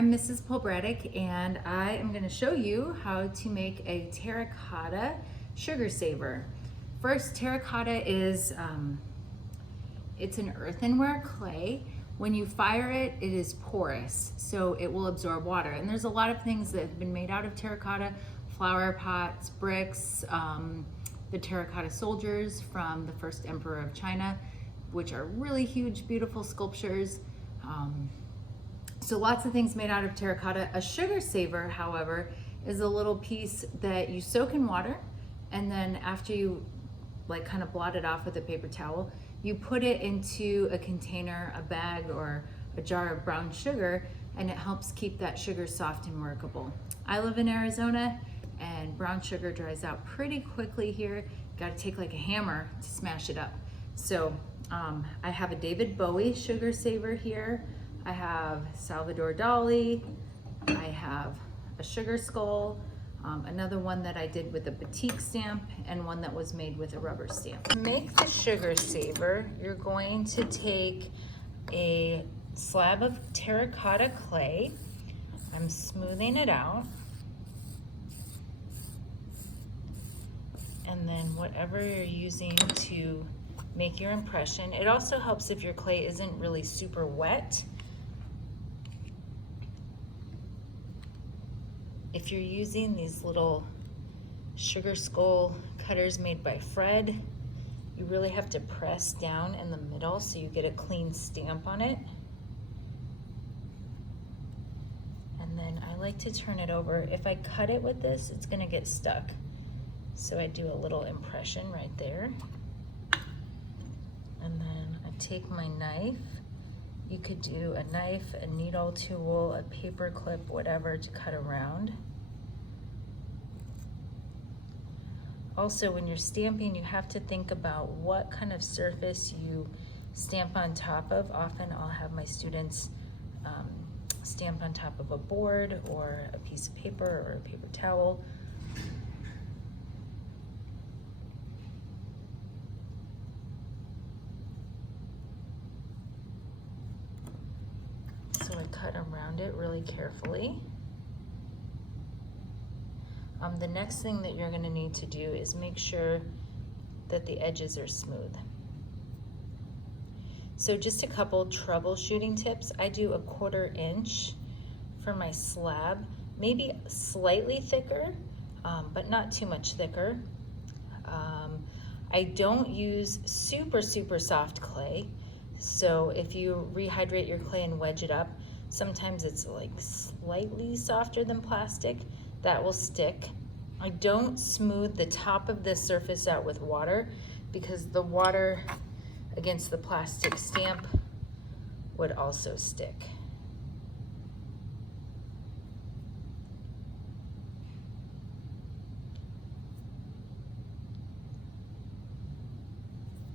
I'm Mrs. Paul Braddock, and I am going to show you how to make a terracotta sugar saver. First, terracotta is it's an earthenware clay. When you fire it, it is porous, so it will absorb water. And there's a lot of things that have been made out of terracotta: flower pots, bricks, the terracotta soldiers from the first emperor of China, which are really huge, beautiful sculptures. So lots of things made out of terracotta. A sugar saver, however, is a little piece that you soak in water, and then after you kind of blot it off with a paper towel, you put it into a container, a bag, or a jar of brown sugar, and it helps keep that sugar soft and workable. I live in Arizona, and brown sugar dries out pretty quickly here. You gotta take like a hammer to smash it up. So I have a David Bowie sugar saver here. I have Salvador Dali, I have a sugar skull, another one that I did with a batik stamp, and one that was made with a rubber stamp. To make the sugar saver, you're going to take a slab of terracotta clay. I'm smoothing it out. And then whatever you're using to make your impression. It also helps if your clay isn't really super wet. If you're using these little sugar skull cutters made by Fred, you really have to press down in the middle so you get a clean stamp on it. And then I like to turn it over. If I cut it with this, it's gonna get stuck. So I do a little impression right there. And then I take my knife. You could do a knife, a needle tool, a paper clip, whatever, to cut around. Also, when you're stamping, you have to think about what kind of surface you stamp on top of. Often I'll have my students stamp on top of a board or a piece of paper or a paper towel. So I cut around it really carefully. The next thing that you're going to need to do is make sure that the edges are smooth. So just a couple troubleshooting tips. I do 1/4 inch for my slab, maybe slightly thicker, but not too much thicker. I don't use super soft clay. So if you rehydrate your clay and wedge it up, sometimes it's like slightly softer than plastic. That will stick. I don't smooth the top of this surface out with water because the water against the plastic stamp would also stick.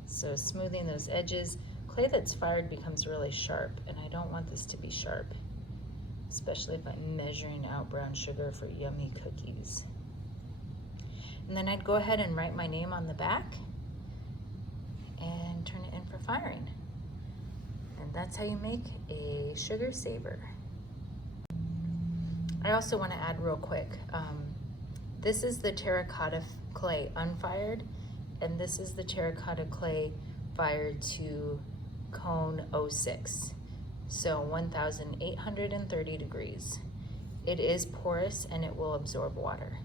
So smoothing those edges. Clay that's fired becomes really sharp, and I don't want this to be sharp, especially if I'm measuring out brown sugar for yummy cookies. And then I'd go ahead and write my name on the back and turn it in for firing. And that's how you make a sugar saver. I also want to add real quick, this is the terracotta clay unfired, and this is the terracotta clay fired to cone 06, so 1830 degrees. It is porous and it will absorb water.